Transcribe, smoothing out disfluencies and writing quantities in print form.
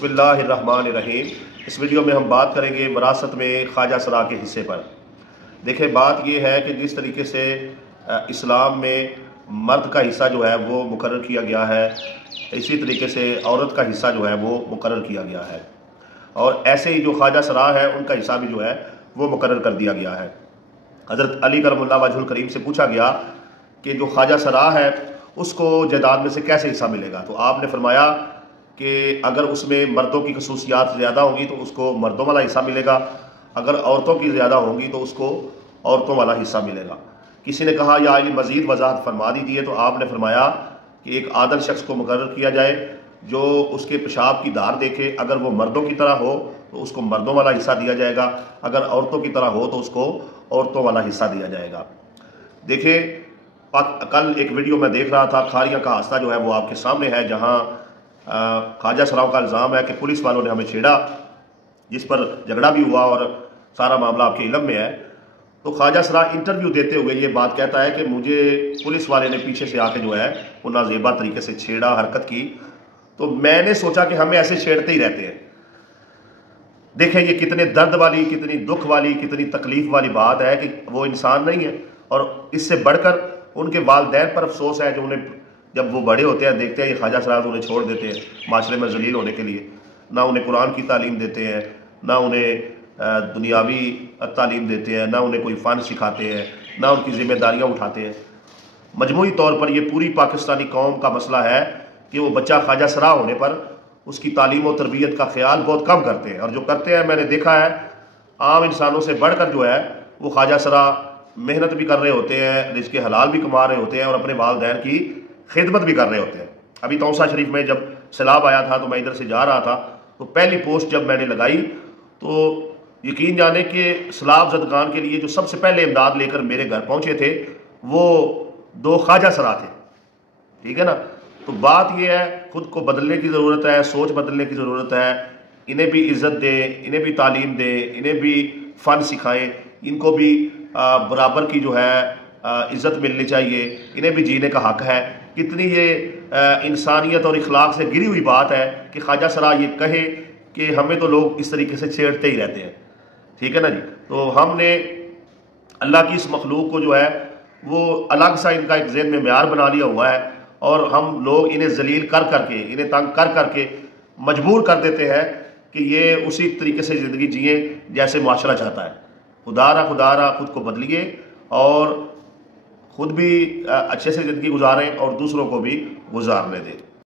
بسم اللہ الرحمن الرحیم۔ اس ویڈیو میں ہم بات کریں گے وراثت میں خواجہ سرا کے حصے پر۔ دیکھیں، بات یہ ہے کہ جس طریقے سے اسلام میں مرد کا حصہ جو ہے وہ مقرر کیا گیا ہے، اسی طریقے سے عورت کا حصہ جو ہے وہ مقرر کیا گیا ہے، اور ایسے ہی جو خواجہ سرا ہے ان کا حصہ بھی جو ہے وہ مقرر کر دیا گیا ہے۔ حضرت علی کرم اللہ وجہ الکریم سے پوچھا گیا کہ جو خواجہ سرا ہے اس کو جائیداد میں سے کیسے حصہ ملے گا، تو آپ نے فرمایا کہ اگر اس میں مردوں کی خصوصیات زیادہ ہوں گی تو اس کو مردوں والا حصہ ملے گا، اگر عورتوں کی زیادہ ہوں گی تو اس کو عورتوں والا حصہ ملے گا۔ کسی نے کہا یا علی مزید وضاحت فرما دیجیے، تو آپ نے فرمایا کہ ایک عادل شخص کو مقرر کیا جائے جو اس کے پیشاب کی دھار دیکھے، اگر وہ مردوں کی طرح ہو تو اس کو مردوں والا حصہ دیا جائے گا، اگر عورتوں کی طرح ہو تو اس کو عورتوں والا حصہ دیا جائے گا۔ دیکھیں، کل ایک ویڈیو میں دیکھ رہا تھا، کھاریاں کا حادثہ جو ہے وہ آپ کے سامنے ہے، جہاں خواجہ سراؤں کا الزام ہے کہ پولیس والوں نے ہمیں چھیڑا، جس پر جھگڑا بھی ہوا اور سارا معاملہ آپ کے علم میں ہے۔ تو خواجہ سرا انٹرویو دیتے ہوئے یہ بات کہتا ہے کہ مجھے پولیس والے نے پیچھے سے آ کے جو ہے وہ نازیبا طریقے سے چھیڑا، حرکت کی، تو میں نے سوچا کہ ہمیں ایسے چھیڑتے ہی رہتے ہیں۔ دیکھیں یہ کتنے درد والی، کتنی دکھ والی، کتنی تکلیف والی بات ہے کہ وہ انسان نہیں ہے، اور اس سے بڑھ کر ان کے والدین پر افسوس ہے جو انہیں جب وہ بڑے ہوتے ہیں دیکھتے ہیں یہ خواجہ سرا انہیں چھوڑ دیتے ہیں معاشرے میں ذلیل ہونے کے لیے، نہ انہیں قرآن کی تعلیم دیتے ہیں، نہ انہیں دنیاوی تعلیم دیتے ہیں، نہ انہیں کوئی فن سکھاتے ہیں، نہ ان کی ذمہ داریاں اٹھاتے ہیں۔ مجموعی طور پر یہ پوری پاکستانی قوم کا مسئلہ ہے کہ وہ بچہ خواجہ سرا ہونے پر اس کی تعلیم و تربیت کا خیال بہت کم کرتے ہیں، اور جو کرتے ہیں میں نے دیکھا ہے عام انسانوں سے بڑھ کر جو ہے وہ خواجہ سرا محنت بھی کر رہے ہوتے ہیں، رزق حلال بھی کما رہے ہوتے ہیں، اور اپنے والدین کی خدمت بھی کر رہے ہوتے ہیں۔ ابھی توسا شریف میں جب سیلاب آیا تھا تو میں ادھر سے جا رہا تھا، تو پہلی پوسٹ جب میں نے لگائی تو یقین جانے کہ سیلاب زدگان کے لیے جو سب سے پہلے امداد لے کر میرے گھر پہنچے تھے وہ دو خواجہ سرا تھے، ٹھیک ہے نا۔ تو بات یہ ہے خود کو بدلنے کی ضرورت ہے، سوچ بدلنے کی ضرورت ہے، انہیں بھی عزت دیں، انہیں بھی تعلیم دیں، انہیں بھی فن سکھائیں، ان کو بھی برابر کی جو ہے عزت ملنی چاہیے، انہیں بھی جینے کا حق ہے۔ کتنی یہ انسانیت اور اخلاق سے گری ہوئی بات ہے کہ خواجہ سرا یہ کہے کہ ہمیں تو لوگ اس طریقے سے چھیڑتے ہی رہتے ہیں، ٹھیک ہے نا جی۔ تو ہم نے اللہ کی اس مخلوق کو جو ہے وہ الگ سا ان کا ایک ذہن میں معیار بنا لیا ہوا ہے، اور ہم لوگ انہیں ذلیل کر کر کے، انہیں تنگ کر کر کے مجبور کر دیتے ہیں کہ یہ اسی طریقے سے زندگی جئیں جیسے معاشرہ چاہتا ہے۔ خدا را خود کو بدلیے اور خود بھی اچھے سے زندگی گزاریں اور دوسروں کو بھی گزارنے دیں۔